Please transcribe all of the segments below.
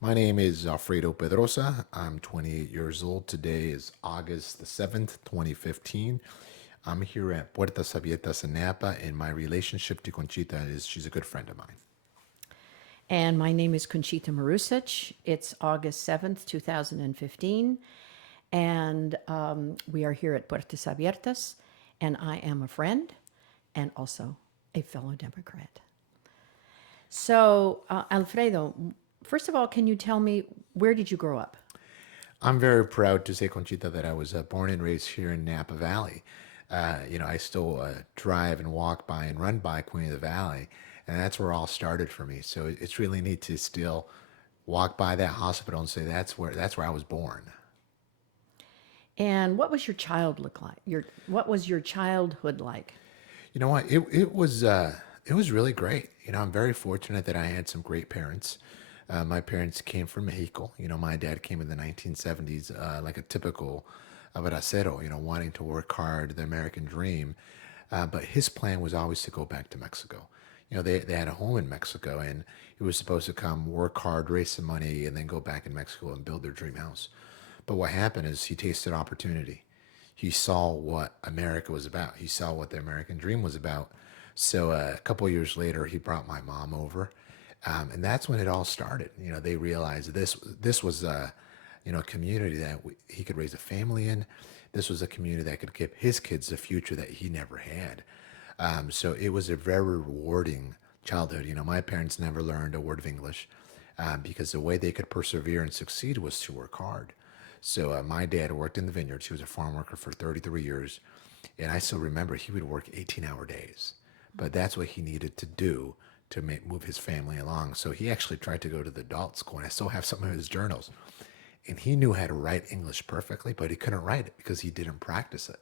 My name is Alfredo Pedroza. I'm 28 years old. Today is August the 7th, 2015. I'm here at Puertas Abiertas in Napa, and my relationship to Conchita is she's a good friend of mine. And my name is Conchita Maruscish. It's August 7th, 2015. And we are here at Puertas Abiertas. And I am a friend and also a fellow Democrat. So, Alfredo, first of all, can you tell me where did you grow up? I'm very proud to say, Conchita, that I was born and raised here in Napa Valley. I still drive and walk by and run by Queen of the Valley, and that's where it all started for me. So it's really neat to still walk by that hospital and say that's where I was born. And what was your child look like? What was your childhood like? You know what? It was really great. I'm very fortunate that I had some great parents. My parents came from Mexico. My dad came in the 1970s, like a typical bracero, wanting to work hard, the American dream. But his plan was always to go back to Mexico. They had a home in Mexico, and he was supposed to come work hard, raise some money, and then go back in Mexico and build their dream house. But what happened is he tasted opportunity. He saw what America was about. He saw what the American dream was about. So a couple of years later, he brought my mom over, and that's when it all started. They realized this was a community that he could raise a family in. This was a community that could give his kids a future that he never had. So it was a very rewarding childhood. My parents never learned a word of English because the way they could persevere and succeed was to work hard. So my dad worked in the vineyards. He was a farm worker for 33 years. And I still remember he would work 18-hour days. But that's what he needed to do to move his family along. So he actually tried to go to the adult school. And I still have some of his journals. And he knew how to write English perfectly, but he couldn't write it because he didn't practice it.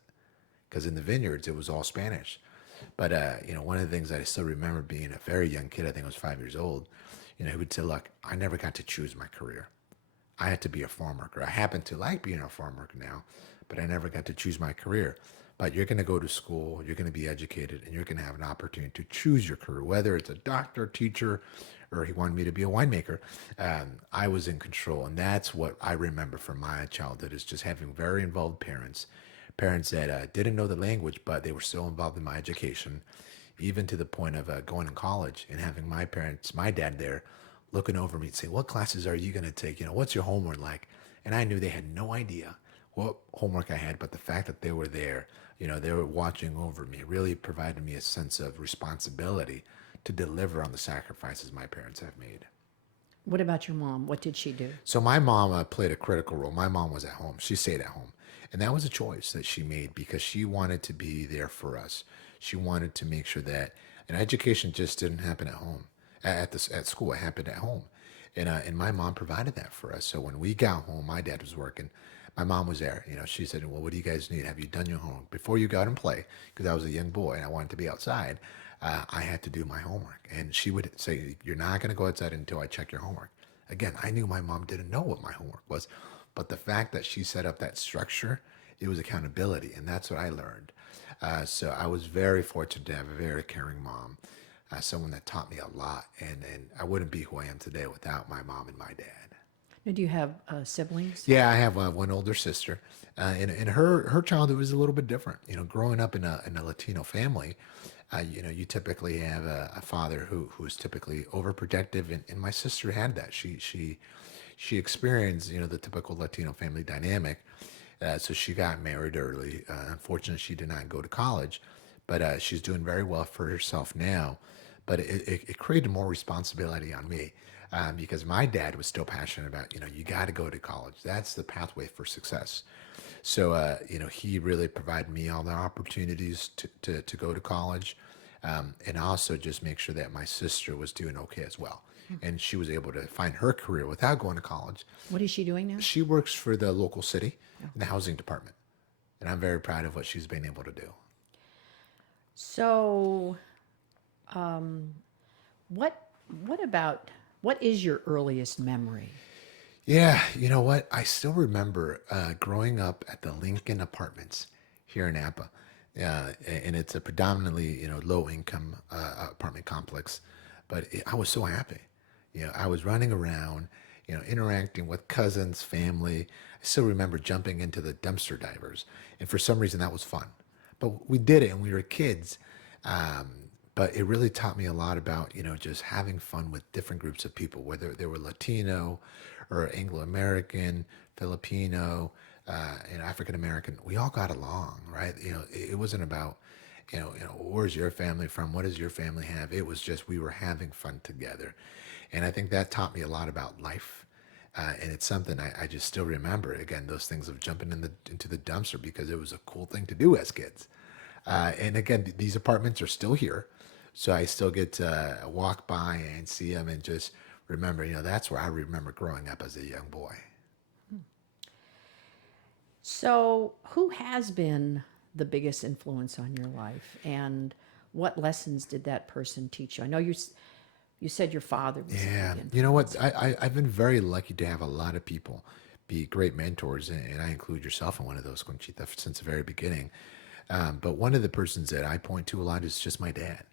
Because in the vineyards, it was all Spanish. But one of the things I still remember being a very young kid, I think I was 5 years old, he would say, "Look, I never got to choose my career. I had to be a farm worker. I happen to like being a farm worker now, but I never got to choose my career. But you're going to go to school, you're going to be educated, and you're going to have an opportunity to choose your career, whether it's a doctor, teacher, or he wanted me to be a winemaker. I was in control, and that's what I remember from my childhood is just having very involved parents, parents that didn't know the language, but they were still involved in my education, even to the point of going to college and having my parents, my dad there, looking over me and saying, "What classes are you going to take? What's your homework like?" And I knew they had no idea what homework I had, but the fact that they were there, they were watching over me, really provided me a sense of responsibility to deliver on the sacrifices my parents have made. What about your mom? What did she do? So my mom played a critical role. My mom was at home. She stayed at home. And that was a choice that she made because she wanted to be there for us. She wanted to make sure that an education just didn't happen at home, at school. It happened at home. And my mom provided that for us. So when we got home, my dad was working. My mom was there. She said, "Well, what do you guys need? Have you done your homework before you go out and play?" Because I was a young boy and I wanted to be outside. I had to do my homework, and she would say, "You're not going to go outside until I check your homework." Again, I knew my mom didn't know what my homework was, but the fact that she set up that structure, it was accountability, and that's what I learned. So I was very fortunate to have a very caring mom, someone that taught me a lot, and I wouldn't be who I am today without my mom and my dad. Now, do you have siblings? Yeah, I have one older sister, and her childhood was a little bit different. Growing up in a Latino family, you typically have a father who is typically overprotective, and my sister had that. She experienced the typical Latino family dynamic. So she got married early. Unfortunately, she did not go to college, but she's doing very well for herself now. But it created more responsibility on me because my dad was still passionate about, you got to go to college. That's the pathway for success. So, he really provided me all the opportunities to go to college and also just make sure that my sister was doing okay as well. And she was able to find her career without going to college. What is she doing now? She works for the local city in the housing department. And I'm very proud of what she's been able to do. So, what what is your earliest memory? Yeah, you know what? I still remember growing up at the Lincoln Apartments here in Napa. And it's a predominantly, low income apartment complex. But I was so happy. I was running around. interacting with cousins, family. I still remember jumping into the dumpster divers, and for some reason that was fun. But we did it, and we were kids. Um, but it really taught me a lot about just having fun with different groups of people, whether they were Latino or Anglo American, Filipino, and African American. We all got along, right? It wasn't about where's your family from? What does your family have? It was just we were having fun together, and I think that taught me a lot about life. And it's something I just still remember. Again, those things of jumping into the dumpster because it was a cool thing to do as kids. And again, these apartments are still here, so I still get to walk by and see them and just remember. That's where I remember growing up as a young boy. So, who has been the biggest influence on your life, and what lessons did that person teach you? I know you said your father was a Yeah, big you know influence. what? I've been very lucky to have a lot of people be great mentors, and I include yourself in one of those, Conchita, since the very beginning. But one of the persons that I point to a lot is just my dad.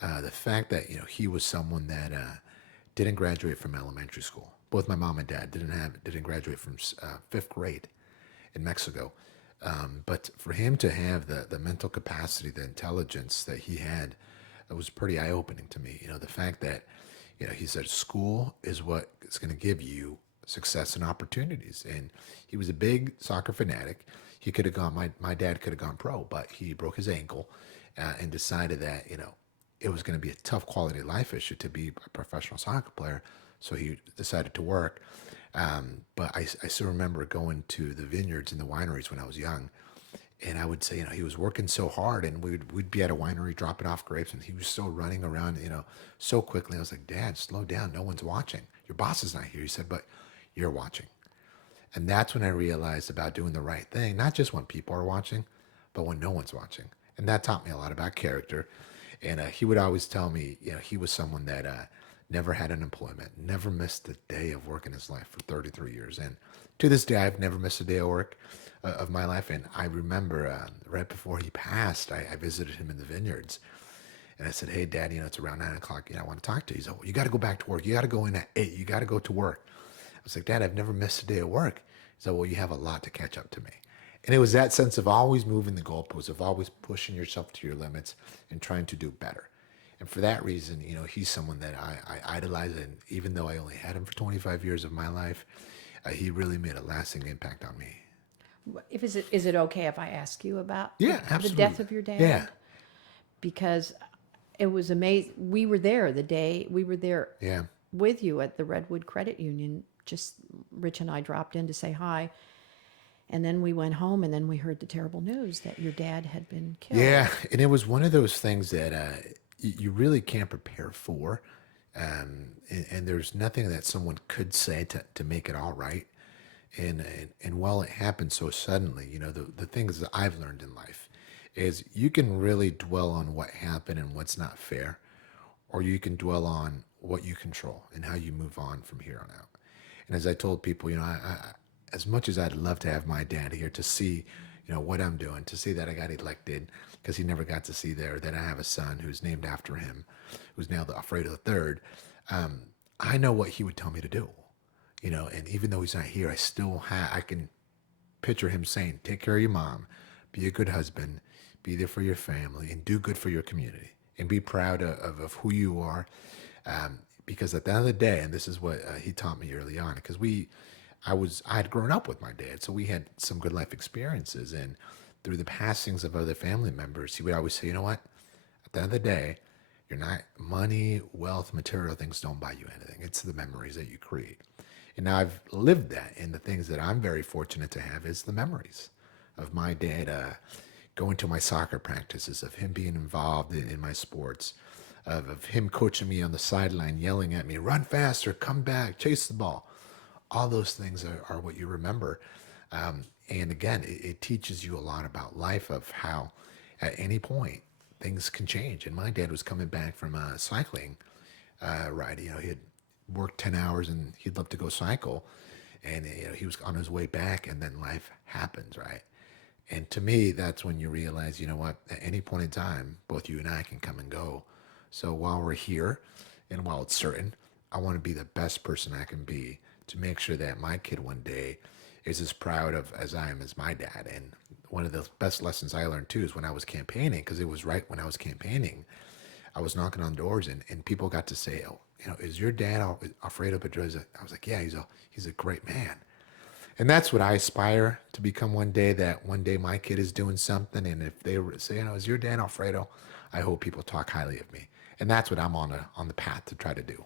The fact that he was someone that didn't graduate from elementary school. Both my mom and dad didn't graduate from fifth grade in Mexico. But for him to have the mental capacity, the intelligence that he had, it was pretty eye opening to me. The fact that he said school is what is going to give you success and opportunities. And he was a big soccer fanatic. He could have gone. My dad could have gone pro, but he broke his ankle and decided that it was going to be a tough quality of life issue to be a professional soccer player. So he decided to work. But I still remember going to the vineyards and the wineries when I was young. And I would say, he was working so hard, and we'd be at a winery dropping off grapes, and he was still running around, so quickly. I was like, Dad, slow down. No one's watching. Your boss is not here. He said, but you're watching. And that's when I realized about doing the right thing, not just when people are watching, but when no one's watching. And that taught me a lot about character. And he would always tell me, he was someone that never had unemployment, never missed a day of work in his life for 33 years. And to this day, I've never missed a day of work of my life. And I remember right before he passed, I visited him in the vineyards. And I said, hey, Dad, it's around 9 o'clock. I want to talk to you. He's like, well, you got to go back to work. You got to go in at 8. You got to go to work. I was like, Dad, I've never missed a day of work. He said, well, you have a lot to catch up to me. And it was that sense of always moving the goalposts, of always pushing yourself to your limits and trying to do better. And for that reason, he's someone that I idolize. And even though I only had him for 25 years of my life, he really made a lasting impact on me. If is it okay if I ask you about Yeah, the death absolutely. of your Yeah, dad? Because it was amazing. We were there the day we were there yeah. with you at the Redwood Credit Union. Just Rich and I dropped in to say hi, and then we went home, and then we heard the terrible news that your dad had been Yeah, killed. and it was one of those things that you really can't prepare for. And there's nothing that someone could say to make it all right. And while it happened so suddenly, the things that I've learned in life is you can really dwell on what happened and what's not fair, or you can dwell on what you control and how you move on from here on out. And as I told people, as much as I'd love to have my dad here to see, what I'm doing, to see that I got elected, because he never got to see there, that I have a son who's named after him, who's now the Alfredo III. I know what he would tell me to do, and even though he's not here, I can picture him saying, take care of your mom, be a good husband, be there for your family, and do good for your community, and be proud of who you are. Because at the end of the day, and this is what he taught me early on, because I had grown up with my dad, so we had some good life experiences, and through the passings of other family members, he would always say, you know what, at the end of the day, you're not money, wealth, material things don't buy you anything. It's the memories that you create. And now I've lived that, and the things that I'm very fortunate to have is the memories of my dad going to my soccer practices, of him being involved in my sports, of him coaching me on the sideline, yelling at me, run faster, come back, chase the ball. All those things are what you remember. And again, it teaches you a lot about life, of how at any point things can change. And my dad was coming back from a cycling ride. He had worked 10 hours and he'd love to go cycle. And he was on his way back, and then life happens, right? And to me, that's when you realize, you know what, at any point in time, both you and I can come and go. So while we're here and while it's certain, I want to be the best person I can be to make sure that my kid one day is as proud of as I am as my dad. And one of the best lessons I learned too is when I was campaigning, because it was right when I was campaigning, I was knocking on doors and people got to say, "Oh, is your dad Alfredo Pedroza?" I was like, "Yeah, he's a great man." And that's what I aspire to become one day. That one day my kid is doing something, and if they say, "Is your dad Alfredo?" I hope people talk highly of me, and that's what I'm on the path to try to do.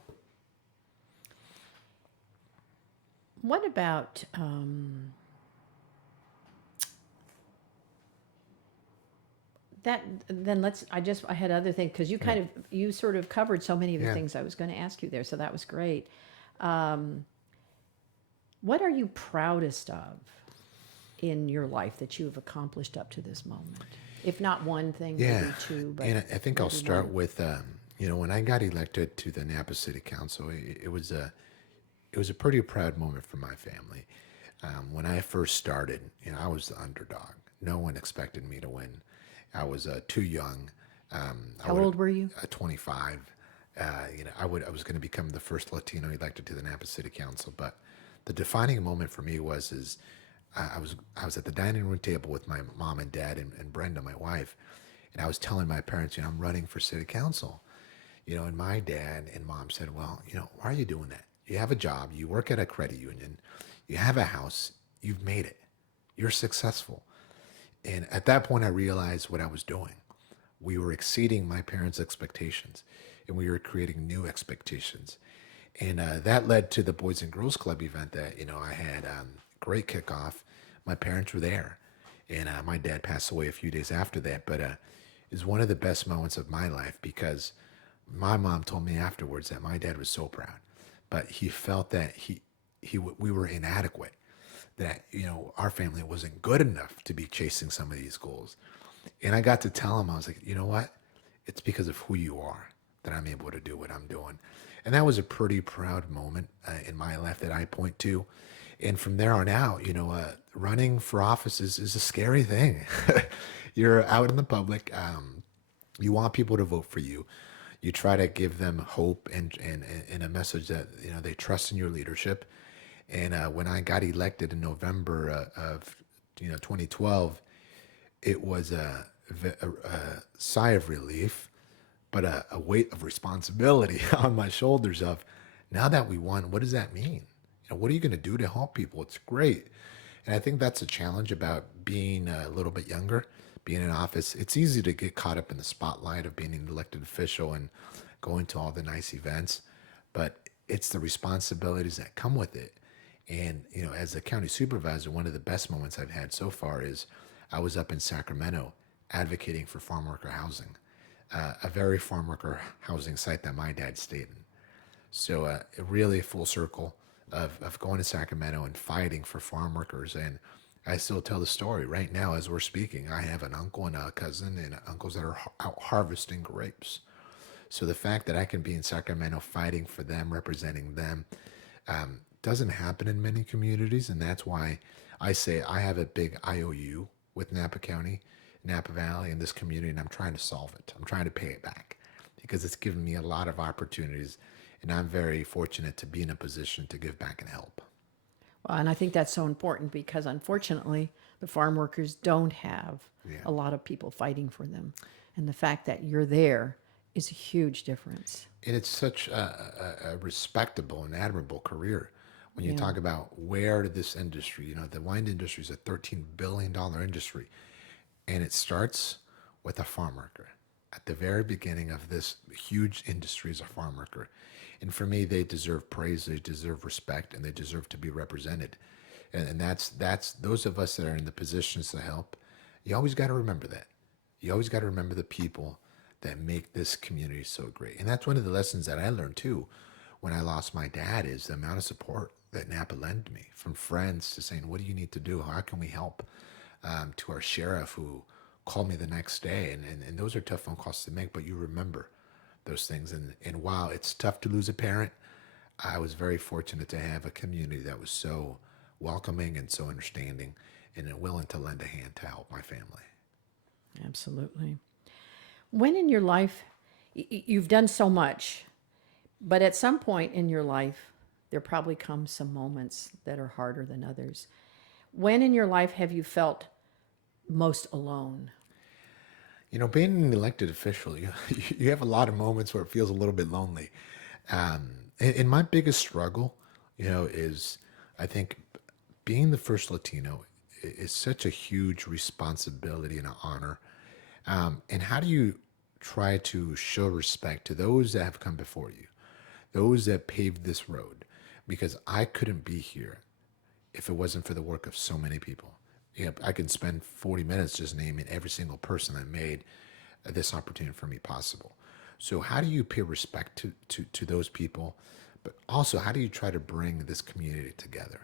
What about that? Then let's. I had other things because you sort of covered so many of the Yeah. things I was going to ask you there. So that was great. What are you proudest of in your life that you have accomplished up to this moment? If not one thing, Yeah, maybe two, but and I think I'll maybe start one. with when I got elected to the Napa City Council, it was a pretty proud moment for my family. When I first started, I was the underdog. No one expected me to win. I was too young. I How would old were you? 25. I was going to become the first Latino elected to the Napa City Council, but the defining moment for me was I was at the dining room table with my mom and dad and Brenda, my wife, and I was telling my parents, I'm running for city council. And my dad and mom said, well, why are you doing that? You have a job, you work at a credit union, you have a house, you've made it, you're successful. And at that point, I realized what I was doing. We were exceeding my parents' expectations, and we were creating new expectations. And that led to the Boys and Girls Club event that, I had great kickoff. My parents were there, and my dad passed away a few days after that. But it was one of the best moments of my life because my mom told me afterwards that my dad was so proud, but he felt that we were inadequate, that our family wasn't good enough to be chasing some of these goals. And I got to tell him, I was like, you know what? It's because of who you are that I'm able to do what I'm doing. And that was a pretty proud moment in my life that I point to. And from there on out, running for office is a scary thing. You're out in the public. You want people to vote for you. You try to give them hope and a message that they trust in your leadership. And when I got elected in November of 2012, it was a sigh of relief, but a weight of responsibility on my shoulders of now that we won, what does that mean? What are you going to do to help people? It's great. And I think that's a challenge about being a little bit younger, being in office. It's easy to get caught up in the spotlight of being an elected official and going to all the nice events, but it's the responsibilities that come with it. And, as a county supervisor, one of the best moments I've had so far is I was up in Sacramento advocating for farm worker housing, a very farm worker housing site that my dad stayed in. So really full circle of going to Sacramento and fighting for farm workers. And I still tell the story right now as we're speaking. I have an uncle and a cousin and uncles that are out harvesting grapes. So the fact that I can be in Sacramento fighting for them, representing them, doesn't happen in many communities. And that's why I say I have a big IOU with Napa County, Napa Valley, and this community, and I'm trying to solve it. I'm trying to pay it back because it's given me a lot of opportunities, and I'm very fortunate to be in a position to give back and help. Well, and I think that's so important because unfortunately, the farm workers don't have Yeah. a lot of people fighting for them. And the fact that you're there is a huge difference. And it's such a respectable and admirable career. When you Yeah. talk about where this industry, the wine industry is a $13 billion industry, and it starts with a farm worker. At the very beginning of this huge industry is a farm worker. And for me, they deserve praise, they deserve respect, and they deserve to be represented. And that's those of us that are in the positions to help, you always got to remember that. You always got to remember the people that make this community so great. And that's one of the lessons that I learned too when I lost my dad is the amount of support that Napa lent me, from friends to saying, what do you need to do? How can we help? To our sheriff who called me the next day. And those are tough phone calls to make, but you remember those things. And while it's tough to lose a parent, I was very fortunate to have a community that was so welcoming and so understanding and willing to lend a hand to help my family. Absolutely. When in your life, you've done so much, but at some point in your life, there probably come some moments that are harder than others. When in your life have you felt most alone? Being an elected official, you have a lot of moments where it feels a little bit lonely. And my biggest struggle, is I think being the first Latino is such a huge responsibility and an honor. And how do you try to show respect to those that have come before you, those that paved this road? Because I couldn't be here if it wasn't for the work of so many people. I can spend 40 minutes just naming every single person that made this opportunity for me possible. So how do you pay respect to those people? But also, how do you try to bring this community together?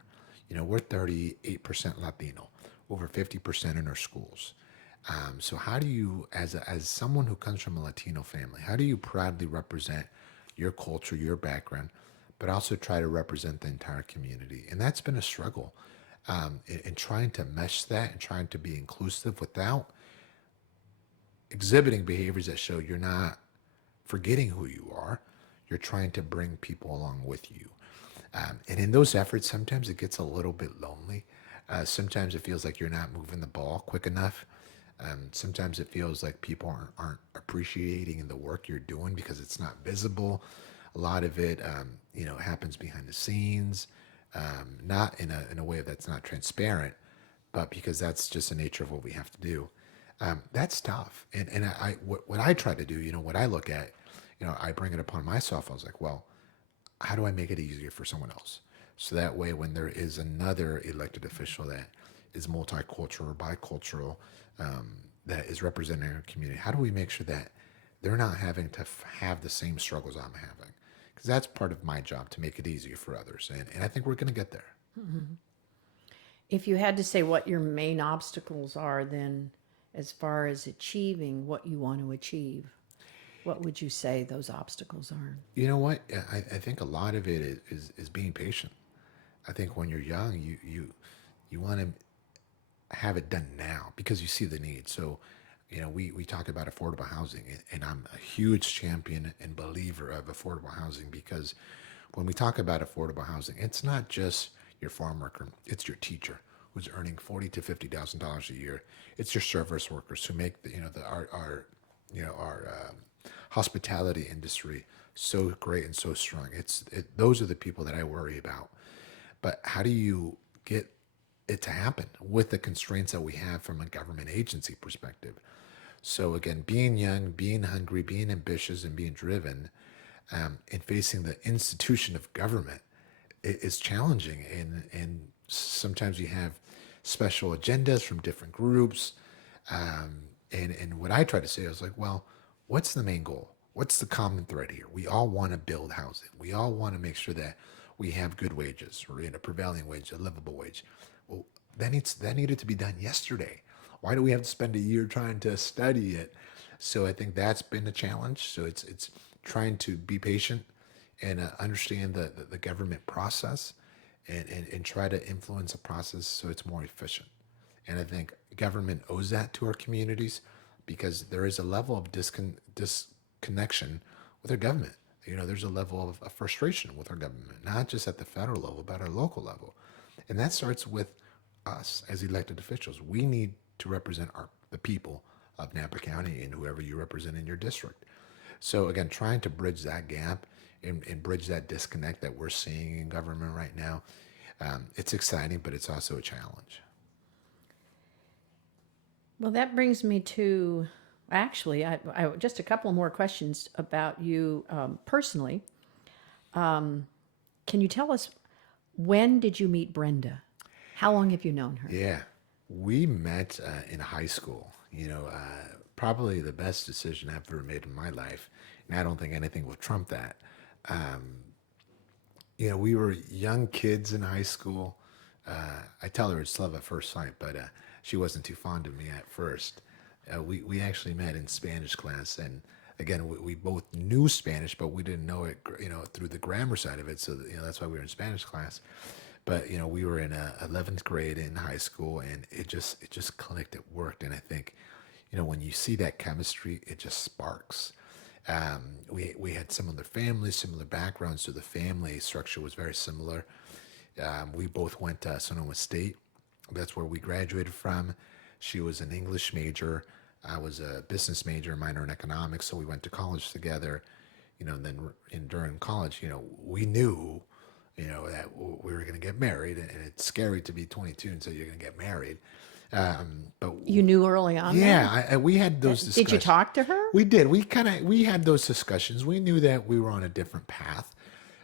We're 38% Latino, over 50% in our schools. So how do you, as someone who comes from a Latino family, how do you proudly represent your culture, your background, but also try to represent the entire community? And that's been a struggle, in trying to mesh that and trying to be inclusive without exhibiting behaviors that show you're not forgetting who you are. You're trying to bring people along with you. And in those efforts, sometimes it gets a little bit lonely. Sometimes it feels like you're not moving the ball quick enough. Sometimes it feels like people aren't appreciating the work you're doing because it's not visible. A lot of it, happens behind the scenes, not in a way that's not transparent, but because that's just the nature of what we have to do. That's tough. And what I try to do, what I look at, I bring it upon myself. I was like, well, how do I make it easier for someone else? So that way, when there is another elected official that is multicultural or bicultural, that is representing our community, how do we make sure that they're not having to have the same struggles I'm having? Because that's part of my job, to make it easier for others. And I think we're going to get there. If you had to say what your main obstacles are, then as far as achieving what you want to achieve, what would you say those obstacles are? You know what? I think a lot of it is being patient. I think when you're young, you want to have it done now because you see the need. So, we talk about affordable housing, and I'm a huge champion and believer of affordable housing because when we talk about affordable housing, it's not just your farm worker; it's your teacher who's earning $40,000 to $50,000 a year. It's your service workers who make our hospitality industry so great and so strong. Those are the people that I worry about. But how do you get it to happen with the constraints that we have from a government agency perspective? So again, being young, being hungry, being ambitious, and being driven, and facing the institution of government is challenging. And sometimes you have special agendas from different groups. And what I try to say is like, well, what's the main goal? What's the common thread here? We all want to build housing. We all want to make sure that we have good wages, or a prevailing wage, a livable wage. Well, that needed to be done yesterday. Why do we have to spend a year trying to study it? So I think that's been a challenge. So it's trying to be patient and understand the government process, and try to influence the process so it's more efficient. And I think government owes that to our communities because there is a level of disconnection with our government. There's a level of frustration with our government, not just at the federal level, but at our local level. And that starts with us as elected officials. We need to represent the people of Napa County and whoever you represent in your district. So again, trying to bridge that gap and bridge that disconnect that we're seeing in government right now, it's exciting, but it's also a challenge. Well, that brings me to actually, I just a couple more questions about you personally. Can you tell us, when did you meet Brenda? How long have you known her? Yeah, we met in high school. Probably the best decision I've ever made in my life, and I don't think anything will trump that. We were young kids in high school. I tell her it's love at first sight, but she wasn't too fond of me at first. We actually met in Spanish class, and again, we both knew Spanish, but we didn't know it, through the grammar side of it. So that's why we were in Spanish class. But we were in 11th grade in high school, and it just clicked. It worked, and I think when you see that chemistry, it just sparks. We had similar families, similar backgrounds, so the family structure was very similar. We both went to Sonoma State. That's where we graduated from. She was an English major. I was a business major, minor in economics. So we went to college together. And then during college, we knew, that we were going to get married, and it's scary to be 22 and say you're going to get married. But You knew early on that? yeah, we had those Did you discussions. talk to her? We did. We had those discussions. We knew that we were on a different path.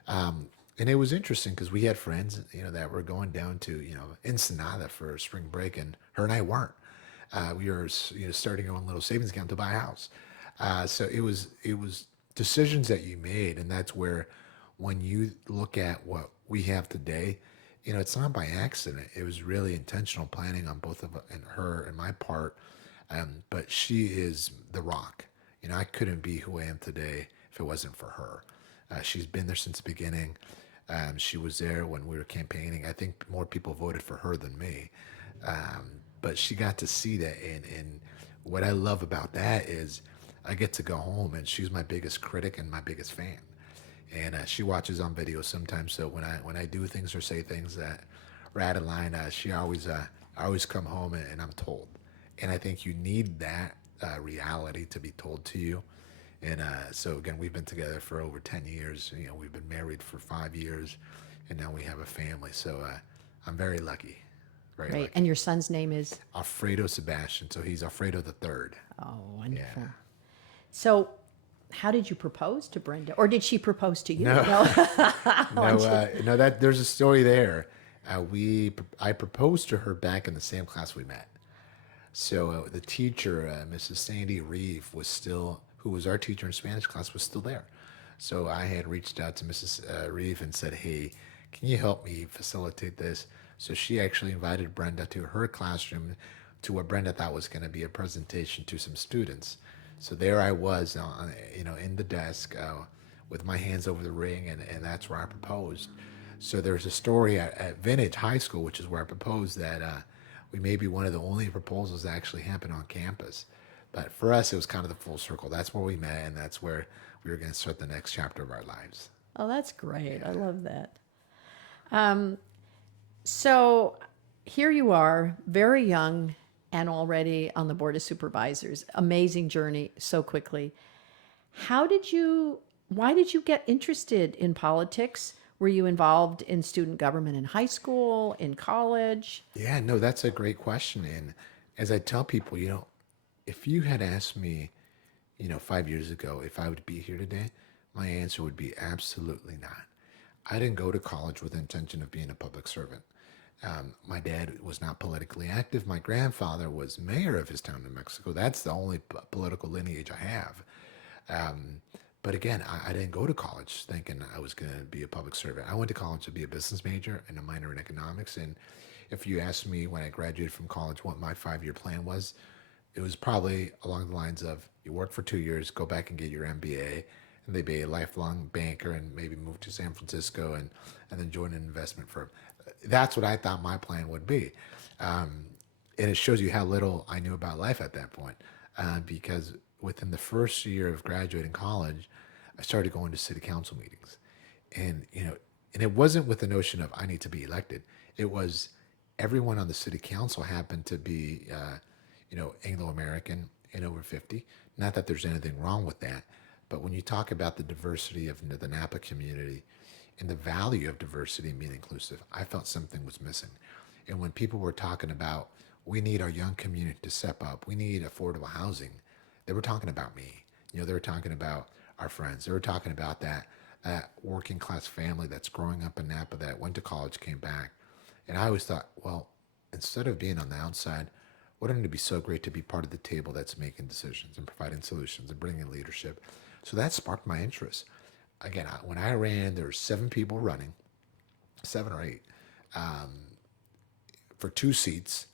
And it was interesting because we had friends, that were going down to, Ensenada for spring break, and her and I weren't. We were, starting our own little savings account to buy a house. So it was decisions that you made, and that's where, when you look at what we have today, it's not by accident. It was really intentional planning on both of and her and my part. But she is the rock. I couldn't be who I am today if it wasn't for her. She's been there since the beginning. She was there when we were campaigning. I think more people voted for her than me. But she got to see that. And what I love about that is I get to go home, and she's my biggest critic and my biggest fan. And she watches on video sometimes. So when I do things or say things that are out of line, she always I always come home, and I'm told. And I think you need that reality to be told to you. And so again, we've been together for over 10 years. We've been married for 5 years, and now we have a family. So I'm very lucky, very Great. lucky. And your son's name is? Alfredo Sebastian. So he's Alfredo the third. Oh, wonderful. Yeah. So, how did you propose to Brenda, or did she propose to you? No. No. No, that there's a story there. I proposed to her back in the same class we met. So the teacher, Mrs. Sandy Reeve, who was our teacher in Spanish class, was still there. So I had reached out to Mrs. Reeve and said, "Hey, can you help me facilitate this?" So she actually invited Brenda to her classroom, to what Brenda thought was going to be a presentation to some students. So there I was, in the desk, with my hands over the ring, and that's where I proposed. So there's a story at Vintage High School, which is where I proposed, that we may be one of the only proposals that actually happened on campus. But for us, it was kind of the full circle. That's where we met, and that's where we were going to start the next chapter of our lives. Oh, that's great. I love that. So here you are, very young and already on the Board of Supervisors. Amazing journey so quickly. Why did you get interested in politics? Were you involved in student government in high school, in college? Yeah, no, that's a great question. And as I tell people, if you had asked me, 5 years ago, if I would be here today, my answer would be absolutely not. I didn't go to college with the intention of being a public servant. My dad was not politically active. My grandfather was mayor of his town in Mexico. That's the only political lineage I have. But again, I didn't go to college thinking I was going to be a public servant. I went to college to be a business major and a minor in economics. And if you asked me when I graduated from college what my 5-year plan was, it was probably along the lines of, you work for 2 years, go back and get your MBA, and they be a lifelong banker and maybe move to San Francisco and then join an investment firm. That's what I thought my plan would be. And it shows you how little I knew about life at that point. Because within the first year of graduating college, I started going to city council meetings. And it wasn't with the notion of I need to be elected. It was everyone on the city council happened to be, Anglo-American and over 50. Not that there's anything wrong with that, but when you talk about the diversity of the Napa community and the value of diversity and being inclusive, I felt something was missing. And when people were talking about, we need our young community to step up, we need affordable housing, they were talking about me. They were talking about our friends. They were talking about that working class family that's growing up in Napa that went to college, came back. And I always thought, well, instead of being on the outside, wouldn't it be so great to be part of the table that's making decisions and providing solutions and bringing leadership? So that sparked my interest. Again, when I ran, there were 7 people running, 7 or 8, for 2 seats.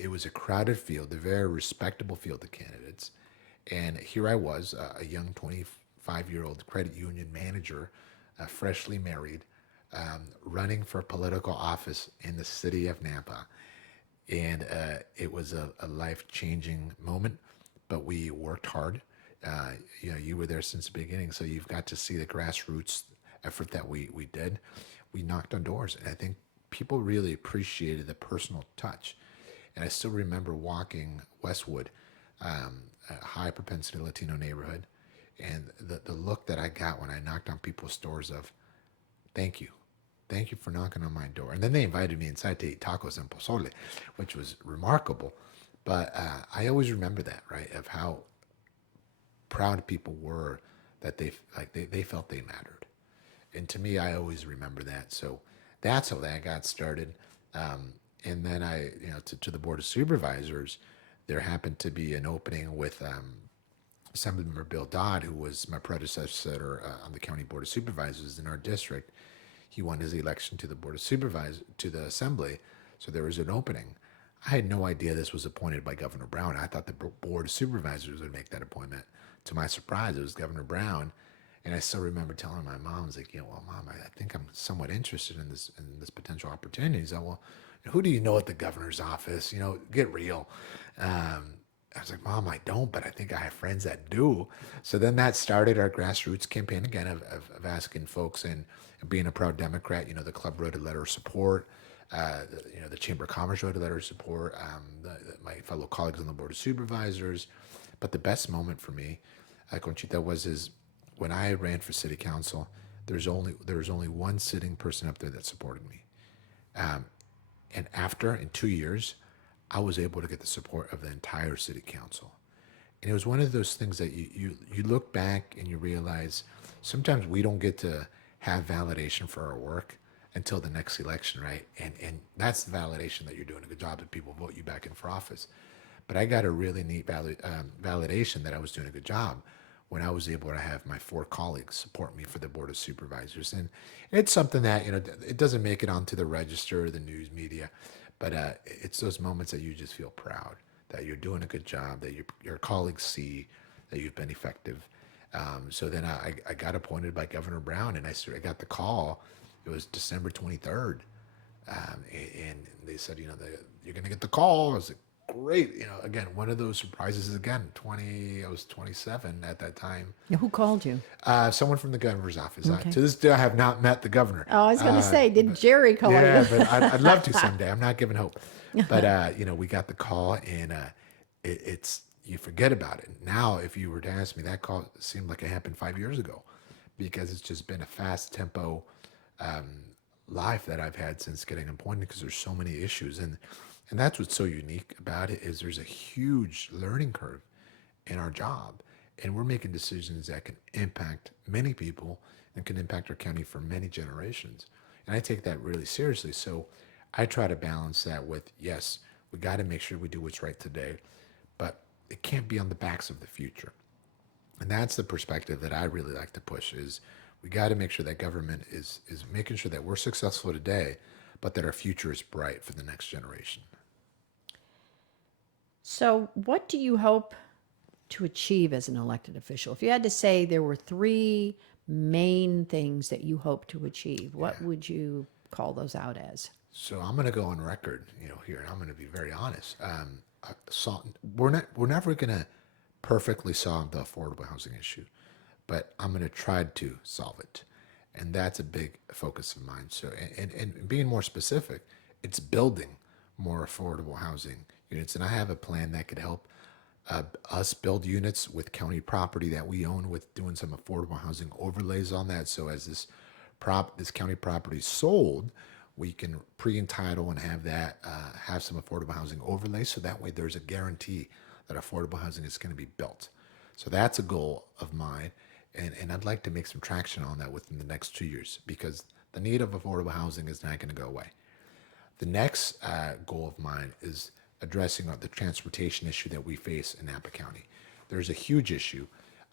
It was a crowded field, a very respectable field of candidates. And here I was, a young 25-year-old credit union manager, freshly married, running for political office in the city of Napa. And it was a life-changing moment, but we worked hard. uh, you were there since the beginning, so you've got to see the grassroots effort that we did. We knocked on doors, and I think people really appreciated the personal touch. And I still remember walking Westwood, a high propensity Latino neighborhood, and the look that I got when I knocked on people's doors of thank you. Thank you for knocking on my door. And then they invited me inside to eat tacos and pozole, which was remarkable. But I always remember that, right? Of how proud people were that they felt they mattered. And to me, I always remember that. So that's how that got started. And then to the Board of Supervisors, there happened to be an opening with Assemblymember Bill Dodd, who was my predecessor on the County Board of Supervisors in our district. He won his election to the Board of Supervisors, to the Assembly. So there was an opening. I had no idea this was appointed by Governor Brown. I thought the Board of Supervisors would make that appointment. To my surprise, it was Governor Brown. And I still remember telling my mom, I was like, well, Mom, I think I'm somewhat interested in this potential opportunity. He's like, well, who do you know at the governor's office? Get real. I was like, Mom, I don't, but I think I have friends that do. So then that started our grassroots campaign again of asking folks, and being a proud Democrat, the club wrote a letter of support. The Chamber of Commerce wrote a letter of support. My fellow colleagues on the Board of Supervisors. But the best moment for me, Conchita, is when I ran for city council. There was only one sitting person up there that supported me. And in 2 years, I was able to get the support of the entire city council. And it was one of those things that you look back and you realize sometimes we don't get to have validation for our work until the next election, right? And that's the validation that you're doing a good job, that people vote you back in for office. But I got a really neat validation that I was doing a good job when I was able to have my 4 colleagues support me for the Board of Supervisors. And it's something that, it doesn't make it onto the register or the news media, but it's those moments that you just feel proud that you're doing a good job, that your colleagues see that you've been effective. So then I got appointed by Governor Brown, and I got the call. It was December 23rd. And they said, you're going to get the call. I was like, great. Again, one of those surprises. Again, I was 27 at that time. Now, who called you? Someone from the governor's office. Okay. To this day, I have not met the governor. Oh, I was going to say, did Jerry call Yeah, you? but I'd love to someday. I'm not giving hope. But, we got the call, and it's you forget about it. Now, if you were to ask me, that call seemed like it happened 5 years ago, because it's just been a fast tempo life that I've had since getting appointed, because there's so many issues. And that's what's so unique about it, is there's a huge learning curve in our job. And we're making decisions that can impact many people and can impact our county for many generations. And I take that really seriously. So I try to balance that with, yes, we got to make sure we do what's right today, but it can't be on the backs of the future. And that's the perspective that I really like to push, is we got to make sure that government is making sure that we're successful today, but that our future is bright for the next generation. So, what do you hope to achieve as an elected official? If you had to say there were 3 main things that you hope to achieve, what would you call those out as? So I'm going to go on record, here, and I'm going to be very honest. We're never going to perfectly solve the affordable housing issue, but I'm going to try to solve it, and that's a big focus of mine. So, and being more specific, it's building more affordable housing units, and I have a plan that could help us build units with county property that we own, with doing some affordable housing overlays on that. So as this county property is sold, we can pre-entitle and have some affordable housing overlays, so that way there's a guarantee that affordable housing is going to be built. So that's a goal of mine, and I'd like to make some traction on that within the next 2 years, because the need of affordable housing is not going to go away. The next goal of mine is addressing the transportation issue that we face in Napa County. There's a huge issue,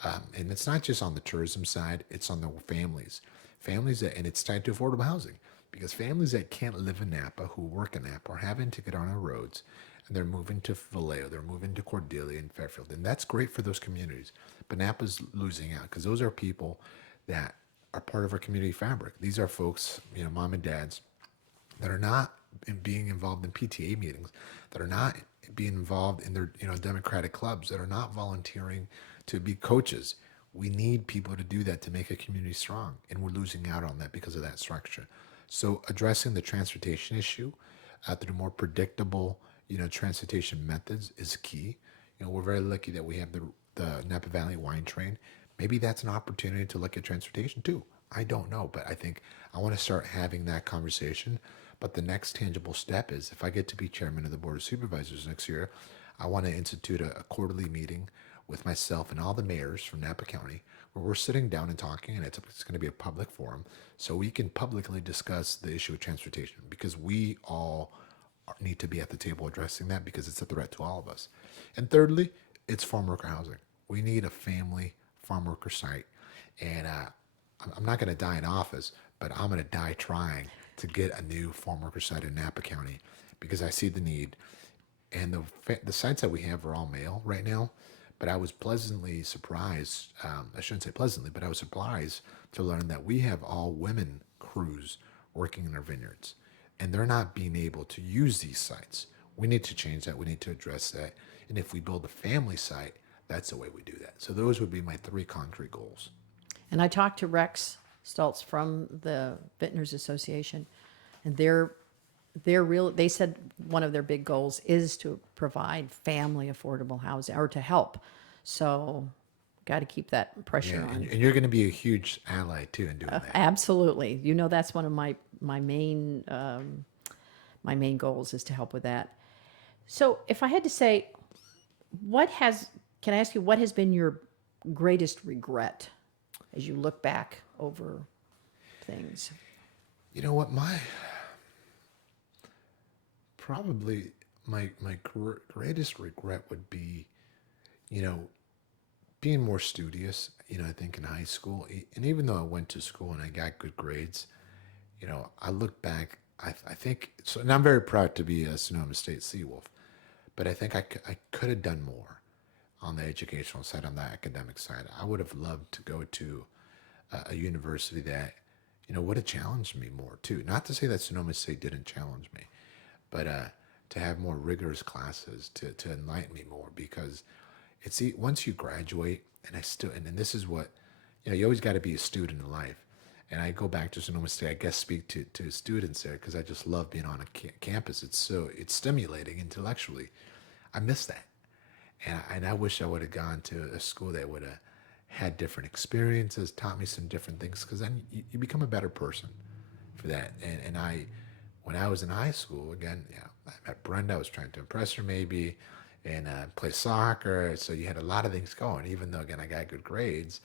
and it's not just on the tourism side, it's on the families and it's tied to affordable housing, because families that can't live in Napa, who work in Napa, are having to get on our roads, and they're moving to Vallejo, they're moving to Cordelia and Fairfield, and that's great for those communities. But Napa's losing out, because those are people that are part of our community fabric. These are folks, mom and dads, that are not being involved in PTA meetings, that are not being involved in their democratic clubs, that are not volunteering to be coaches. We need people to do that to make a community strong, and we're losing out on that because of that structure. So addressing the transportation issue through more predictable transportation methods is key. We're very lucky that we have the Napa Valley Wine Train. Maybe that's an opportunity to look at transportation too. I don't know, but I think I want to start having that conversation. But the next tangible step is, if I get to be chairman of the Board of Supervisors next year, I want to institute a quarterly meeting with myself and all the mayors from Napa County, where we're sitting down and talking, and it's going to be a public forum, so we can publicly discuss the issue of transportation, because we all need to be at the table addressing that, because it's a threat to all of us. And thirdly, it's farm worker housing. We need a family farm worker site, and I'm not going to die in office, but I'm going to die trying to get a new farm worker site in Napa County, because I see the need. And the sites that we have are all male right now, but I was pleasantly surprised. I shouldn't say pleasantly, but I was surprised to learn that we have all women crews working in our vineyards, and they're not being able to use these sites. We need to change that. We need to address that. And if we build a family site, that's the way we do that. So those would be my three concrete goals. And I talked to Rex Stultz from the Vintners Association, and they said one of their big goals is to provide family affordable housing, or to help. So got to keep that pressure Yeah, on. and you're going to be a huge ally too in doing that. Absolutely. That's one of my main goals, is to help with that. So if I had to say, can I ask you, what has been your greatest regret as you look back over things? You know what? Probably my greatest regret would be, you know, being more studious. I think in high school, and even though I went to school and I got good grades, I look back. I think so, and I'm very proud to be a Sonoma State Seawolf, but I think I could have done more on the educational side, on the academic side. I would have loved to go to a university that, would have challenged me more too. Not to say that Sonoma State didn't challenge me, but to have more rigorous classes to enlighten me more, because once you graduate, and this is what, you always got to be a student in life. And I go back to Sonoma State, I guess, speak to students there, because I just love being on a campus. It's stimulating intellectually. I miss that. And I wish I would have gone to a school that would have had different experiences, taught me some different things, because then you become a better person for that. And when I was in high school, again, I met Brenda. I was trying to impress her maybe, and play soccer. So you had a lot of things going. Even though, again, I got good grades,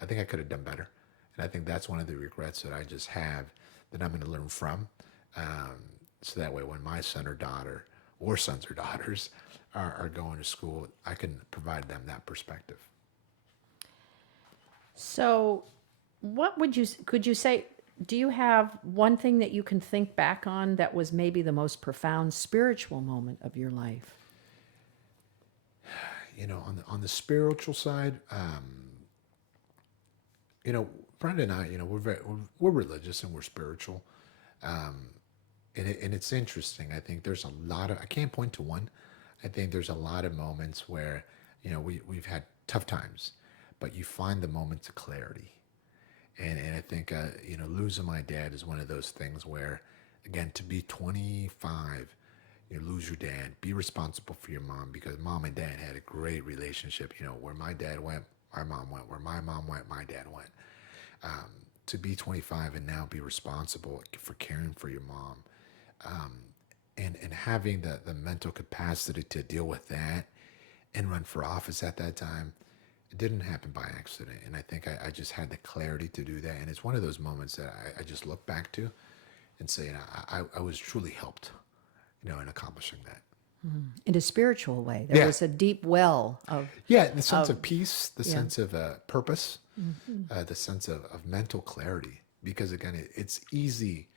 I think I could have done better. And I think that's one of the regrets that I just have, that I'm going to learn from. So that way, when my son or daughter, or sons or daughters, are going to school, I can provide them that perspective. So, could you say, do you have one thing that you can think back on that was maybe the most profound spiritual moment of your life? On the spiritual side, Brenda and I, we're religious and we're spiritual, and it's interesting. I think there's a lot of, I can't point to one. I think there's a lot of moments where, we've had tough times, but you find the moments of clarity. And I think, losing my dad is one of those things where, again, to be 25, you lose your dad, be responsible for your mom, because mom and dad had a great relationship. Where my dad went, our mom went. Where my mom went, my dad went. To be 25 and now be responsible for caring for your mom, and having the mental capacity to deal with that and run for office at that time, it didn't happen by accident. And I think I just had the clarity to do that. And it's one of those moments that I just look back to and say, I was truly helped, in accomplishing that. In a spiritual way, there was a deep well of The sense of peace, the yeah. sense of purpose, the sense of mental clarity. Because again, it's easy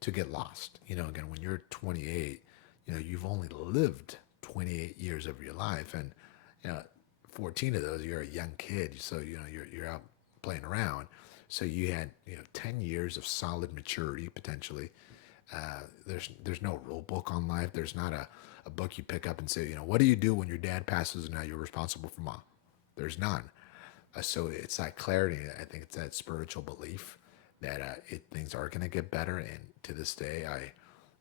to get lost. Again, when you're 28, you've only lived 28 years of your life, and 14 of those you're a young kid. So you're out playing around. So you had 10 years of solid maturity potentially. There's no rule book on life. There's not a a book you pick up and say, what do you do when your dad passes and now you're responsible for mom? There's none. So it's that clarity. I think it's that spiritual belief that things are going to get better. And to this day,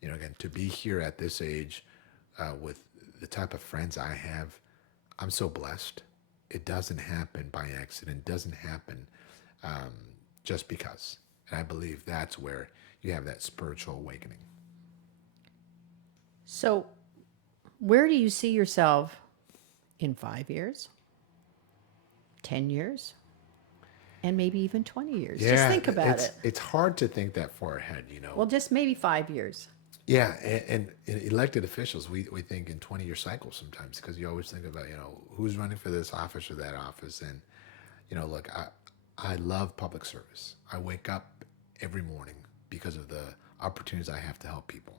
again, to be here at this age with the type of friends I have, I'm so blessed. It doesn't happen by accident. It doesn't happen um, just because. And I believe that's where you have that spiritual awakening. So, where do you see yourself in 5 years, 10 years, and maybe even 20 years? Just think about it. It's hard to think that far ahead, Well, just maybe 5 years. Yeah, and elected officials, we think in 20-year cycles sometimes because you always think about, who's running for this office or that office. And, look, I love public service. I wake up every morning because of the opportunities I have to help people.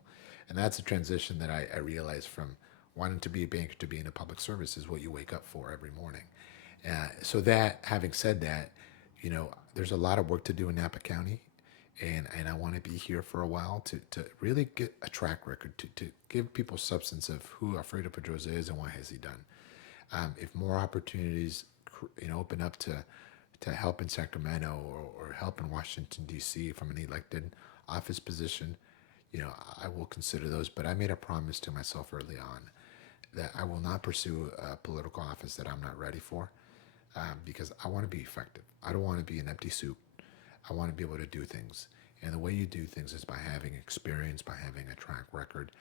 And that's a transition that I realized from wanting to be a banker to being a public service is what you wake up for every morning. So that, having said that, there's a lot of work to do in Napa County, and I want to be here for a while to really get a track record, to give people substance of who Alfredo Pedroza is and what has he done. If more opportunities, open up to help in Sacramento or help in Washington, D.C. from an elected office position, I will consider those. But I made a promise to myself early on that I will not pursue a political office that I'm not ready for because I want to be effective. I don't want to be an empty suit. I want to be able to do things. And the way you do things is by having experience, by having a track record,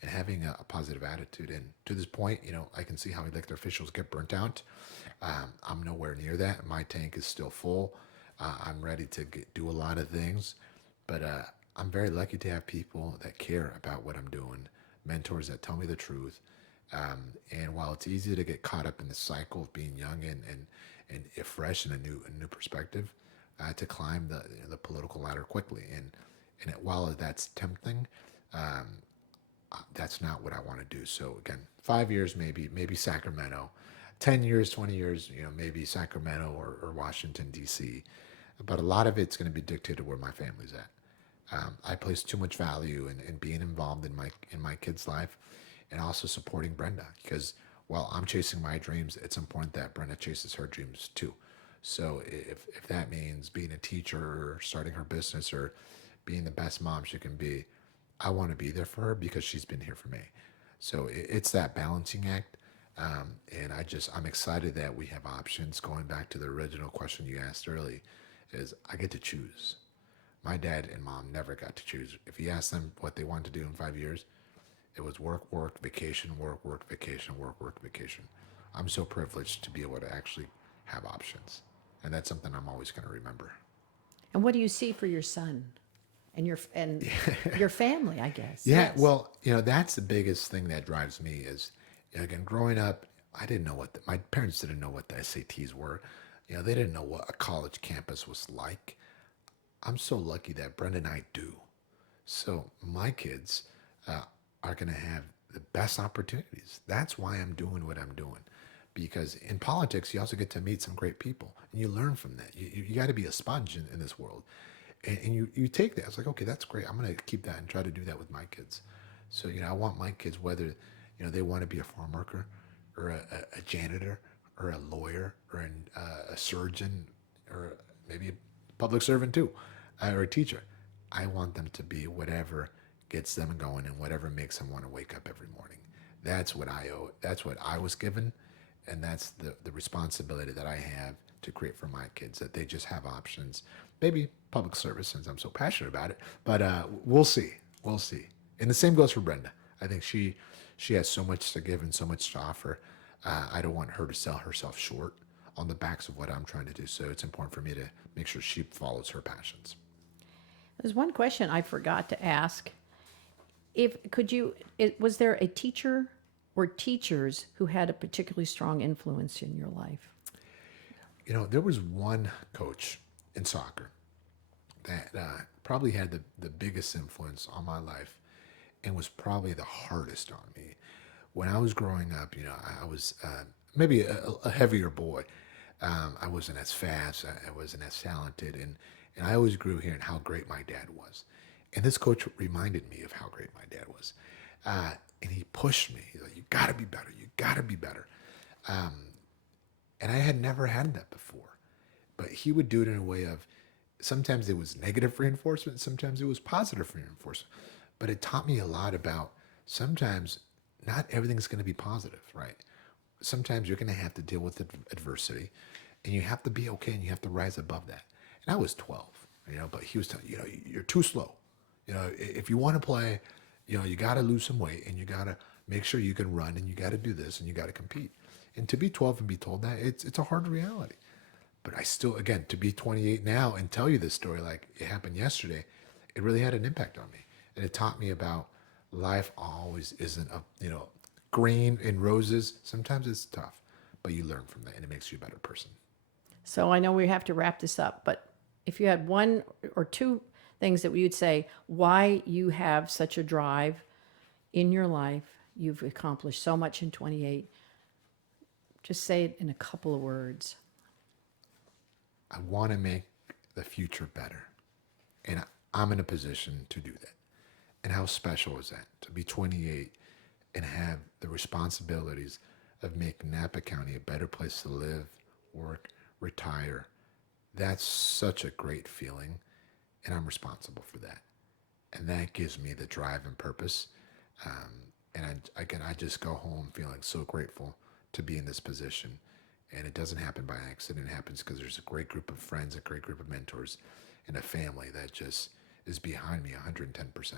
and having a positive attitude. And to this point, I can see how elected officials get burnt out. I'm nowhere near that. My tank is still full. I'm ready to do a lot of things. But I'm very lucky to have people that care about what I'm doing, mentors that tell me the truth. And while it's easy to get caught up in the cycle of being young and fresh and a new perspective, to climb the political ladder quickly. And while that's tempting, that's not what I want to do. So again, 5 years maybe Sacramento, 10 years, 20 years, maybe Sacramento or Washington D.C. But a lot of it's going to be dictated where my family's at. I place too much value in being involved in my kid's life, and also supporting Brenda because while I'm chasing my dreams, it's important that Brenda chases her dreams too. So if that means being a teacher or starting her business or being the best mom she can be, I want to be there for her because she's been here for me. So it's that balancing act. And I'm excited that we have options. Going back to the original question you asked early, is I get to choose. My dad and mom never got to choose. If you ask them what they wanted to do in 5 years, it was work, work, vacation, work, work, vacation, work, work, vacation. I'm so privileged to be able to actually have options. And that's something I'm always going to remember. And what do you see for your son and your family, I guess? Yeah, Yes. well, that's the biggest thing that drives me is, again, growing up, I didn't know my parents didn't know what the SATs were. They didn't know what a college campus was like. I'm so lucky that Brenda and I do. So my kids uh, are going to have the best opportunities. That's why I'm doing what I'm doing. Because in politics, you also get to meet some great people and you learn from that. You got to be a sponge in this world. And you take that. It's like, okay, that's great. I'm going to keep that and try to do that with my kids. So, I want my kids, whether, they want to be a farm worker or a janitor or a lawyer or a surgeon or maybe a public servant too, or a teacher. I want them to be whatever gets them going and whatever makes them want to wake up every morning. That's what I owe. That's what I was given. And that's the responsibility that I have to create for my kids, that they just have options. Maybe public service, since I'm so passionate about it. But we'll see. We'll see. And the same goes for Brenda. I think she has so much to give and so much to offer. I don't want her to sell herself short on the backs of what I'm trying to do. So it's important for me to make sure she follows her passions. There's one question I forgot to ask. Was there a teacher or teachers who had a particularly strong influence in your life? There was one coach in soccer that probably had the biggest influence on my life and was probably the hardest on me. When I was growing up, I was maybe a heavier boy. I wasn't as fast. I wasn't as talented. And I always grew hearing how great my dad was. And this coach reminded me of how great my dad was. and he pushed me. He's like, "You got to be better. You got to be better." And I had never had that before. But he would do it in a way of sometimes it was negative reinforcement, sometimes it was positive reinforcement. But it taught me a lot about sometimes not everything's going to be positive, right? Sometimes you're going to have to deal with adversity and you have to be okay and you have to rise above that. And I was 12, but he was telling, you're too slow. If you want to play, you got to lose some weight and you got to make sure you can run and you got to do this and you got to compete. And to be 12 and be told that, it's a hard reality. But I still, again, to be 28 now and tell you this story like it happened yesterday, it really had an impact on me. And it taught me about life always isn't green and roses. Sometimes it's tough, but you learn from that and it makes you a better person. So I know we have to wrap this up, but if you had one or two things that you'd say why you have such a drive in your life, you've accomplished so much in 28, just say it in a couple of words. I want to make the future better. And I'm in a position to do that. And how special is that to be 28 and have the responsibilities of making Napa County a better place to live, work, retire? That's such a great feeling. And I'm responsible for that. And that gives me the drive and purpose. I just go home feeling so grateful to be in this position. And it doesn't happen by accident. It happens because there's a great group of friends, a great group of mentors, and a family that just is behind me 110%.